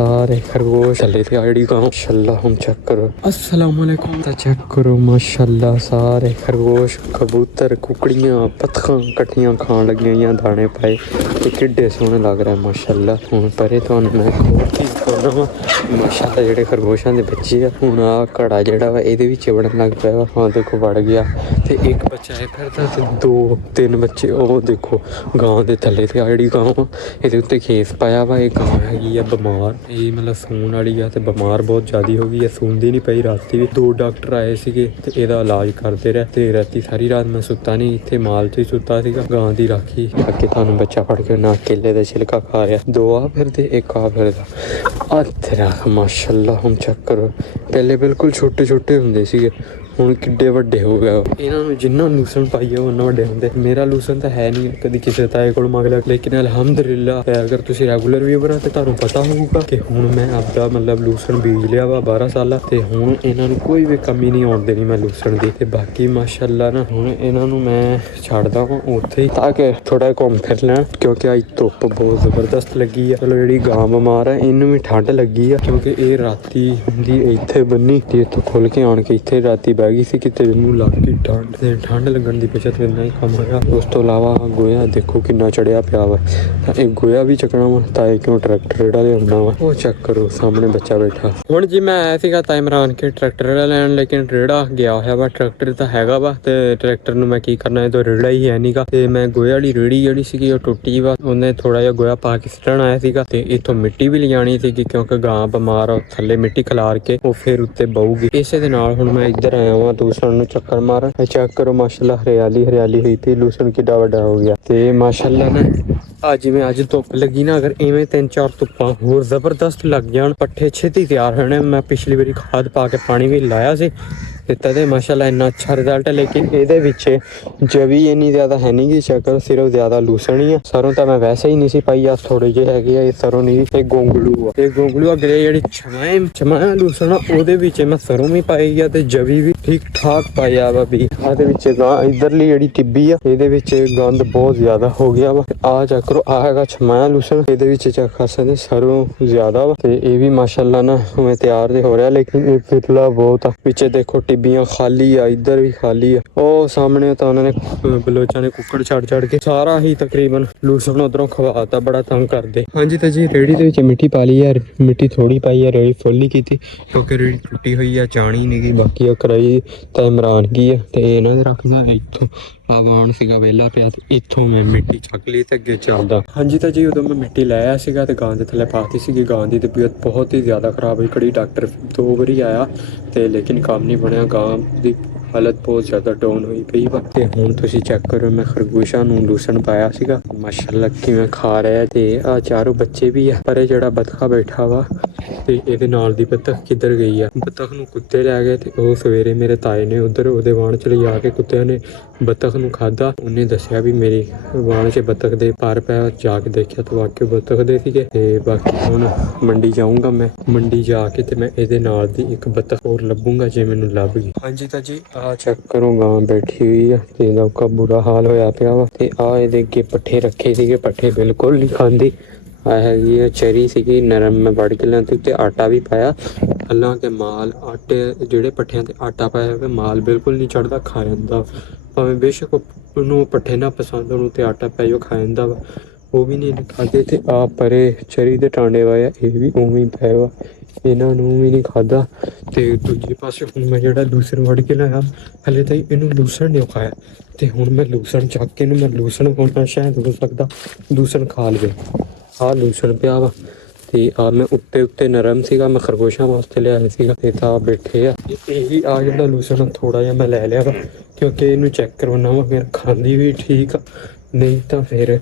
सारे खरगोश चले थे आड़ी गाँव माशाल्लाह। हम चेक करो अस्सलाम वालेकुम चेक करो माशाल्लाह सारे खरगोश कबूतर कुकड़ियाँ पतखा कट्ठियां खान लगी हुई दाने पाए ते किड्डे सोहने लग रहा है माशाल्लाह। हुण परे तुहानूं मैं माशाल्लाह जेह्ड़े खरगोशां दे बच्चे आ हुण आ घड़ा जेह्ड़ा वा इहदे विच वड़न लग पिया वा। हाँ देखो वड़ गया ते एक बच्चा है फिरदा ते दो तीन बच्चे ओह देखो गांव दे थल्ले ते आड़ी गांव इहदे उत्ते खेस पाया वा। इह गांव हैगी आ बमार ਇਹ ਮਤਲਬ ਸੂਣ ਵਾਲੀ ਆ ਤੇ ਬਿਮਾਰ ਬਹੁਤ ਜ਼ਿਆਦੀ ਹੋ ਗਈ ਹੈ। ਸੂੰਦੀ ਨਹੀਂ ਪਈ ਰਾਤੀ ਵੀ 2 ਡਾਕਟਰ ਆਏ ਸੀਗੇ ਤੇ ਇਹਦਾ ਇਲਾਜ ਕਰਦੇ ਰਹੇ ਤੇ ਰਾਤੀ ਸਾਰੀ ਰਾਤ ਮੈਂ ਸੁੱਤਾ ਨਹੀਂ ਇੱਥੇ ਮਾਲ 'ਚ ਹੀ ਸੁੱਤਾ ਸੀਗਾ। ਗਾਂ ਦੀ ਰਾਖੀ ਅੱਗੇ ਤੁਹਾਨੂੰ ਬੱਚਾ ਫੜ ਕੇ ਨਾ ਕੇਲੇ ਦਾ ਛਿਲਕਾ ਖਾ ਰਿਹਾ। 2 ਆ ਫਿਰਦੇ 1 ਆ ਫਿਰਦਾ ਆ ਤੇਰਾ ਮਾਸ਼ਾਅੱਲਾ। ਹੁਣ ਚੈੱਕ ਕਰੋ ਪਹਿਲੇ ਬਿਲਕੁਲ ਛੋਟੇ ਛੋਟੇ ਹੁੰਦੇ ਸੀਗੇ ਹੁਣ ਕਿੱਡੇ ਵੱਡੇ ਹੋ ਗਏ। ਇਹਨਾਂ ਨੂੰ ਜਿੰਨਾ ਲੂਸਣ ਪਾਈਏ ਉਹਨਾਂ ਵੱਡੇ ਹੁੰਦੇ। ਮੇਰਾ ਲੂਸਣ ਤਾਂ ਹੈ ਨਹੀਂ ਕਦੀ ਕਿਸੇ ਤਾਏ ਕੋਲ ਮੰਗ ਲਿਆ ਲੇਕਿਨ ਅਲਹਮਦੁਲਿਲਾ ਅਗਰ ਤੁਸੀਂ ਰੈਗੂਲਰ ਵੀਵਰ ਆ ਤੇ ਤੁਹਾਨੂੰ ਪਤਾ ਹੋਊਗਾ ਕਿ ਹੁਣ ਮੈਂ ਆਪਦਾ ਮਤਲਬ ਲੂਸਣ ਬੀਜ ਲਿਆ ਵਾ 12 ਸਾਲਾਂ ਤੇ ਹੁਣ ਇਹਨਾਂ ਨੂੰ ਕੋਈ ਵੀ ਕਮੀ ਨਹੀਂ ਆਉਣ ਦੇਣੀ ਮੈਂ ਲੂਸਣ ਦੀ। ਤੇ ਬਾਕੀ ਮਾਸ਼ਾਅੱਲਾ ਨਾ ਹੁਣ ਇਹਨਾਂ ਨੂੰ ਮੈਂ ਛੱਡਦਾ ਹਾਂ ਉੱਥੇ ਹੀ ਤਾਂ ਕਿ ਥੋੜਾ ਘੁੰਮ ਫਿਰ ਲੈਣ ਕਿਉਂਕਿ ਅੱਜ ਧੁੱਪ ਬਹੁਤ ਜ਼ਬਰਦਸਤ ਲੱਗੀ ਆ। ਚਲੋ ਜਿਹੜੀ ਗਾਂ ਬਿਮਾਰ ਆ ਇਹਨੂੰ ਵੀ ਠੰਡ ਲੱਗੀ ਆ ਕਿਉਂਕਿ ਇਹ ਰਾਤੀ ਦੀ ਇੱਥੇ ਬੰਨੀ ਤੇ ਇੱਥੋਂ ਖੁੱਲ ਕੇ ਆਣ ਕੇ ਇੱਥੇ ਰਾਤੀ ਬਹਿ ਗਈ ਸੀ ਕਿਤੇ ਇਹਨੂੰ ਲੱਗ ਗਈ ਠੰਡ ਤੇ ਠੰਡ ਲੱਗਣ ਦੀ ਵਜ੍ਹਾ ਤੋਂ ਇੰਨਾ ਹੀ ਕੰਮ ਹੋਇਆ। ਉਸ ਤੋਂ ਇਲਾਵਾ ਗੋਇਆ ਦੇਖੋ ਕਿੰਨਾ ਚੜਿਆ ਪਿਆ ਵਾ ਤਾਂ ਇਹ ਗੋਇਆ ਵੀ ਚੱਕਣਾ ਵਾ ਤਾਏ ਕਿਉਂ ਟਰੈਕਟਰ ਜਿਹੜਾ ਲਿਆਉਣਾ ਵਾ ਉਹ ਚੈੱਕ ਕਰੋ ਸਾਹਮਣੇ ਬੱਚਾ ਬੈਠਾ। ਹੁਣ ਜੀ ਮੈਂ ਆਇਆ ਸੀਗਾ ਤਾਏ ਇਮਰਾਨ ਕੇ ਟਰੈਕਟਰ ਜਿਹੜਾ ਲੈਣ ਲੇਕਿਨ ਰੇੜਾ ਗਿਆ ਹੋਇਆ ਵਾ। ਟਰੈਕਟਰ ਤਾਂ ਹੈਗਾ ਵਾ ਤੇ ਟਰੈਕਟਰ ਨੂੰ ਮੈਂ ਕੀ ਕਰਨਾ ਇਹ ਤੋਂ ਰੇੜਾ ਹੀ ਹੈ ਨੀਗਾ ਤੇ ਮੈਂ ਗੋਇਆ ਵਾਲੀ ਰੇੜੀ ਜਿਹੜੀ ਸੀਗੀ ਉਹ ਟੁੱਟੀ ਵਾ। ਉਹਨੇ ਥੋੜਾ ਜਿਹਾ ਗੋਇਆ ਪਾ ਕੇ ਸੁੱਟਣ ਆਇਆ ਸੀਗਾ ਤੇ ਇੱਥੋਂ ਮਿੱਟੀ ਵੀ ਲਿਜਾਣੀ ਸੀਗੀ ਕਿਉਂਕਿ ਗਾਂ ਬਿਮਾਰ ਆ ਥੱਲੇ ਮਿੱਟੀ ਖਿਲਾਰ ਕੇ ਉਹ ਫਿਰ ਉੱਤੇ ਬਹੂਗੀ। ਇਸੇ ਦੇ ਨਾਲ ਹੁਣ ਮੈਂ ਇੱਧਰ ਆਇਆ ਵਾਂ ਲੂਸਣ ਨੂੰ ਚੱਕਰ ਮਾਰਨ। ਚੈੱਕ ਕਰੋ ਮਾਸ਼ਾਅੱਲਾ ਹਰਿਆਲੀ ਹਰਿਆਲੀ ਹੋਈ ਪਈ ਲੂਸਣ ਕਿੱਡਾ ਵੱਡਾ ਹੋ ਗਿਆ ਤੇ ਮਾਸ਼ਾਅੱਲਾ ਨਾ ਜਿਵੇਂ ਅੱਜ ਧੁੱਪ ਲੱਗੀ ਨਾ ਅਗਰ ਇਵੇਂ 3-4 ਧੁੱਪਾਂ ਹੋਰ ਜ਼ਬਰਦਸਤ ਲੱਗ ਜਾਣ ਪੱਠੇ ਛੇਤੀ ਤਿਆਰ ਹੋਣੇ। ਮੈਂ ਪਿਛਲੀ ਵਾਰੀ ਖਾਦ ਪਾ ਕੇ ਪਾਣੀ ਵੀ ਲਾਇਆ ਸੀ ਤੇ ਤਦੇ ਮਾਸ਼ਾਅੱਲਾ ਇੰਨਾ ਅੱਛਾ ਰਿਜ਼ਲਟ ਹੈ ਲੇਕਿਨ ਇਹਦੇ ਵਿੱਚ ਜਵੀ ਇੰਨੀ ਜ਼ਿਆਦਾ ਹੈ ਨਹੀਂ ਗੀ। ਚੱਕਰ ਸਿਰਫ ਜ਼ਿਆਦਾ ਲੂਸਣ ਹੀ ਆ। ਸਰੋਂ ਤਾਂ ਮੈਂ ਵੈਸੇ ਹੀ ਨਹੀਂ ਸੀ ਪਾਈ ਆ ਥੋੜੇ ਜਿਹੇ ਹੈਗੇ ਆ ਇਹ ਸਰੋਂ ਨਹੀਂ ਇਹ ਗੋਂਗਲੂ ਆ। ਇਹ ਗੋਂਗਲੂ ਅਗਲੇ ਜਿਹੜੀ ਛਮਾਇਆ ਲੂਸਣ ਆ ਉਹਦੇ ਵਿੱਚ ਮੈਂ ਸਰੋਂ ਵੀ ਪਾਈ ਆ ਤੇ ਜਵੀ ਵੀ ਠੀਕ ਠਾਕ ਪਾਇਆ ਵਾ ਵੀ। ਇਹਦੇ ਵਿੱਚ ਗਾਂ ਇੱਧਰਲੀ ਜਿਹੜੀ ਟਿੱਬੀ ਆ ਇਹਦੇ ਵਿੱਚ ਗੰਦ ਬਹੁਤ ਜ਼ਿਆਦਾ ਹੋ ਗਿਆ ਵਾ। ਆ ਚੈੱਕ ਕਰੋ ਆ ਹੈਗਾ ਛਮਾਇਆ ਲੂਸਣ ਇਹਦੇ ਵਿੱਚ ਚੈੱਕ ਕਰ ਸਕਦੇ ਸਰੋਂ ਜ਼ਿਆਦਾ ਵਾ ਤੇ ਇਹ ਵੀ ਮਾਸ਼ਾਅੱਲਾ ਨਾ ਉਵੇਂ ਤਿਆਰ ਤੇ ਹੋ ਰਿਹਾ ਲੇਕਿਨ ਇਹ ਫਿਰਲਾ ਬਹੁਤ ਆ। ਪਿੱਛੇ ਦੇਖੋ ਟਿੱਬੀਆਂ ਖਾਲੀ ਆ ਇੱਧਰ ਵੀ ਖਾਲੀ ਆ। ਉਹ ਸਾਹਮਣੇ ਤਾਂ ਉਹਨਾਂ ਨੇ ਬਲੋਚਾਂ ਨੇ ਕੁੱਕੜ ਛੱਡ ਕੇ ਸਾਰਾ ਹੀ ਤਕਰੀਬਨ ਲੂਸਣ ਉਧਰੋਂ ਖਵਾਤਾ ਬੜਾ ਤੰਗ ਕਰਦੇ। ਹਾਂਜੀ ਤਾਂ ਜੀ ਰੇੜੀ ਦੇ ਵਿੱਚ ਮਿੱਟੀ ਪਾ ਲਈ ਯਾਰ ਮਿੱਟੀ ਥੋੜੀ ਪਾਈ ਆ ਰੇੜੀ ਫੁੱਲ ਨਹੀਂ ਕੀਤੀ ਕਿਉਂਕਿ ਰੇੜੀ ਟੁੱਟੀ ਹੋਈ ਆ ਜਾਣੀ ਨਹੀਂ ਗਈ। ਬਾਕੀ ਉਹ ਕਰਾਈ ਤਾਂ ਇਮਰਾਨ ਕੀ ਆ ਤੇ ਇਹਨਾਂ ਦੇ ਰੱਖਦਾ ਇੱਥੋਂ ਆਵਾਨ ਸੀਗਾ ਵਿਹਲਾ ਪਿਆ ਤੇ ਇੱਥੋਂ ਮੈਂ ਮਿੱਟੀ ਚੱਕ ਲਈ ਤੇ ਅੱਗੇ ਚੱਲਦਾ। ਹਾਂਜੀ ਤਾਂ ਜੀ ਉਦੋਂ ਮੈਂ ਮਿੱਟੀ ਲੈ ਆਇਆ ਸੀਗਾ ਤੇ ਗਾਂ ਦੇ ਥੱਲੇ ਪਾਤੀ ਸੀਗੀ। ਗਾਂ ਦੀ ਤਬੀਅਤ ਬਹੁਤ ਹੀ ਜ਼ਿਆਦਾ ਖਰਾਬ ਹੋਈ ਖੜੀ ਡਾਕਟਰ 2 ਵਾਰੀ ਆਇਆ ਤੇ ਲੇਕਿਨ ਕੰਮ ਨਹੀਂ ਬਣਿਆ। ਗਾਂ ਦੀ ਹਾਲਤ ਬਹੁਤ ਜ਼ਿਆਦਾ ਡਾਊਨ ਹੋਈ ਪਈ ਵਾ ਤੇ ਹੁਣ ਤੁਸੀਂ ਚੈੱਕ ਕਰੋ ਮੈਂ ਖਰਗੋਸ਼ਾਂ ਨੂੰ ਲੂਸਣ ਪਾਇਆ ਸੀਗਾ ਮਾਸ਼ਾਅੱਲਾ ਕਿਵੇਂ ਖਾ ਰਿਹਾ ਤੇ ਆ ਚਾਰੋਂ ਬੱਚੇ ਵੀ ਆ। ਪਰ ਇਹ ਜਿਹੜਾ ਬਤਖਾ ਬੈਠਾ ਵਾ ਤੇ ਇਹਦੇ ਨਾਲ ਦੀ ਬਤਖ ਕਿੱਧਰ ਗਈ ਆ। ਬਤਖ ਨੂੰ ਕੁੱਤੇ ਲੈ ਗਏ ਤੇ ਉਹ ਸਵੇਰੇ ਮੇਰੇ ਤਾਏ ਨੇ ਉਧਰ ਉਹਦੇ ਵਾਣ ਚ ਲਿਜਾ ਕੇ ਕੁੱਤਿਆਂ ਨੇ ਬਤਖ ਨੂੰ ਖਾਦਾ। ਉਹਨੇ ਦੱਸਿਆ ਵੀ ਮੇਰੀ ਵਾਣ 'ਚ ਬਤਖ ਦੇ ਪਰ ਪਿਆ ਜਾ ਕੇ ਦੇਖਿਆ ਤਾਂ ਵਾਕਿਆ ਬਤਖ ਦੇ ਸੀਗੇ। ਤੇ ਬਾਕੀ ਹੁਣ ਮੰਡੀ ਜਾਊਂਗਾ ਮੈਂ ਮੰਡੀ ਜਾ ਕੇ ਤੇ ਮੈਂ ਇਹਦੇ ਨਾਲ ਦੀ ਇੱਕ ਬਤਖ ਹੋਰ ਲੱਭੂੰਗਾ ਜੇ ਮੈਨੂੰ ਲੱਭ ਗਈ। ਹਾਂਜੀ ਤਾਂ ਜੀ ਆ ਚੈੱਕ ਕਰੋ ਗਾਂ ਬੈਠੀ ਹੋਈ ਆ ਤੇ ਇਹਦਾ ਕਾ ਬੁਰਾ ਹਾਲ ਹੋਇਆ ਪਿਆ ਵਾ ਤੇ ਆ ਇਹਦੇ ਅੱਗੇ ਪੱਠੇ ਰੱਖੇ ਸੀਗੇ ਪੱਠੇ ਬਿਲਕੁਲ ਨਹੀਂ ਖਾਂਦੀ। ਆ ਹੈਗੀ ਆ ਚਰੀ ਸੀਗੀ ਨਰਮ ਮੈਂ ਵੜ ਕੇ ਲਿਆਂਦੀ ਤੇ ਆਟਾ ਵੀ ਪਾਇਆ ਹਾਲਾਂਕਿ ਮਾਲ ਆਟੇ ਜਿਹੜੇ ਪੱਠਿਆਂ ਤੇ ਆਟਾ ਪਾਇਆ ਹੋਇਆ ਮਾਲ ਬਿਲਕੁਲ ਨਹੀਂ ਚੜਦਾ ਖਾ ਜਾਂਦਾ ਭਾਵੇਂ ਬੇਸ਼ੱਕ ਉਹਨੂੰ ਪੱਠੇ ਨਾ ਪਸੰਦ ਉਹਨੂੰ ਤੇ ਆਟਾ ਪਾਈਓ ਖਾ ਜਾਂਦਾ ਵਾ ਉਹ ਵੀ ਨਹੀਂ ਖਾਦੇ। ਤੇ ਆ ਪਰੇ ਚਰੀ ਦੇ ਟਾਂਡੇ ਵਾ ਇਹ ਵੀ ਉਵੇਂ ਹੀ ਪਏ ਵਾ ਇਹਨਾਂ ਨੂੰ ਵੀ ਨਹੀਂ ਖਾਦਾ। ਤੇ ਦੂਜੇ ਪਾਸੇ ਹੁਣ ਮੈਂ ਜਿਹੜਾ ਲੂਸਣ ਵੜ ਕੇ ਲਾਇਆ ਹਲੇ ਤਾਂ ਇਹਨੂੰ ਲੂਸਣ ਨਹੀਂ ਖਾਇਆ ਤੇ ਹੁਣ ਮੈਂ ਲੂਸਣ ਚੱਕ ਕੇ ਇਹਨੂੰ ਮੈਂ ਲੂਸਣ ਖਾਣਾ ਸ਼ਾਇਦ ਹੋ ਸਕਦਾ ਲੂਸਣ ਖਾ ਲਵੇ। ਆਹ ਲੂਸਣ ਪਿਆ ਵਾ ਤੇ ਆ ਮੈਂ ਉੱਤੇ ਨਰਮ ਸੀਗਾ ਮੈਂ ਖਰਗੋਸ਼ਾਂ ਵਾਸਤੇ ਲਿਆਇਆ ਸੀਗਾ ਤੇ ਤਾਂ ਬੈਠੇ ਆ ਇਹੀ ਆ ਜਿਹੜਾ ਲੂਸਣ ਥੋੜਾ ਜਿਹਾ ਮੈਂ ਲੈ ਲਿਆ ਵਾ ਕਿਉਂਕਿ ਇਹਨੂੰ ਚੈੱਕ ਕਰਵਾਉਣਾ ਵਾ ਫਿਰ ਖਾਂਦੀ ਵੀ ਠੀਕ ਆ ਨਹੀਂ ਤਾਂ ਫਿਰ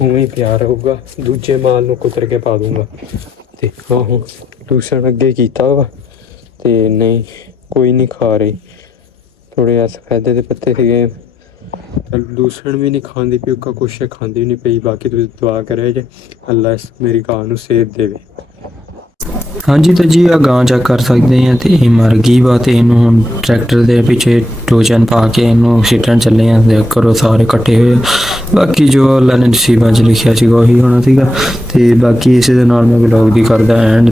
ਉਵੇਂ ਹੀ ਪਿਆ ਰਹੂਗਾ। ਦੂਜੇ ਮਾਲ ਨੂੰ ਕੁਤਰ ਕੇ ਪਾ ਦੂੰਗਾ ਤੇ ਆਹੋ ਲੂਸਣ ਅੱਗੇ ਕੀਤਾ ਵਾ ਤੇ ਨਹੀਂ ਕੋਈ ਨਹੀਂ ਖਾ ਰਹੀ। ਥੋੜੇ ਜਿਹਾ ਸਫੈਦੇ ਦੇ ਪੱਤੇ ਸੀਗੇ ਲੂਸਣ ਵੀ ਨਹੀਂ ਖਾਂਦੀ ਪਈ ਉਹਦਾ ਕੁਛ ਖਾਂਦੀ ਨਹੀਂ ਪਈ। ਬਾਕੀ ਤੁਸੀਂ ਦੁਆ ਕਰਿਆ ਜੇ ਅੱਲਾ ਮੇਰੀ ਗਾਂ ਨੂੰ ਸਿਹਤ ਦੇਵੇ। ਹਾਂਜੀ ਤਾਂ ਜੀ ਆ ਗਾਂ ਚੈੱਕ ਕਰ ਸਕਦੇ ਆ ਤੇ ਇਹ ਮਰ ਗਈ ਵਾ ਤੇ ਇਹਨੂੰ ਹੁਣ ਟਰੈਕਟਰ ਦੇ ਪਿੱਛੇ ਟੋਚਨ ਪਾ ਕੇ ਇਹਨੂੰ ਸਿੱਟਣ ਚੱਲੇ ਆ। ਦੇਖ ਕਰੋ ਸਾਰੇ ਇਕੱਠੇ ਹੋਏ ਬਾਕੀ ਜੋ ਅੱਲਾ ਨੇ ਨਸੀਬਾਂ 'ਚ ਲਿਖਿਆ ਸੀਗਾ ਉਹੀ ਹੋਣਾ ਸੀਗਾ ਤੇ ਬਾਕੀ ਇਸੇ ਦੇ ਨਾਲ ਮੈਂ ਵਲੌਗ ਦੀ ਕਰਦਾ ਐਂਡ।